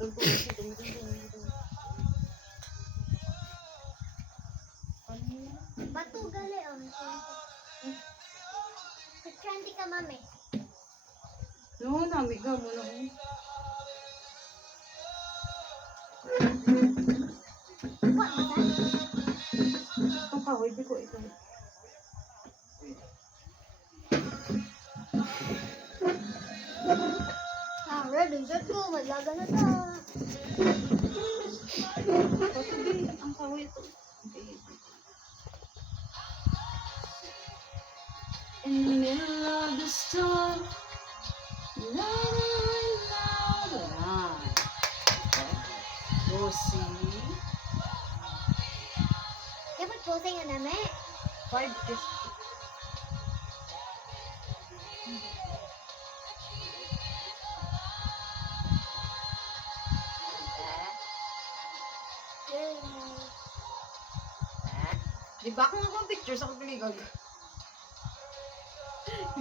Batu gali oh. Trendy ka mami. No, namiga mo na. What is that? Ang kahoy, di ko ito. Ah, red dessert ko. Madlaga na ta. Patuloy, ang kahoy ito. Okay. In the middle of the storm, la la la la. Go see. Dapat posing nga nami. 5 kiss. Di ba kung akong picture sa kapiligag?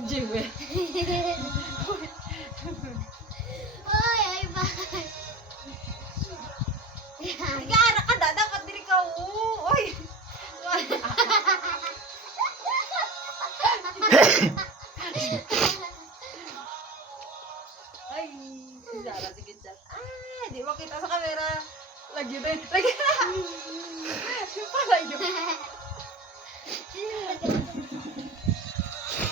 Jimmy. Oy, ay ba? Nag-aarak ka, dapat diri ka. Oy! Ay, Zara, sige dyan. Ah, di ba kita sa camera? Lagi na. Lagi na. Yung pala yun.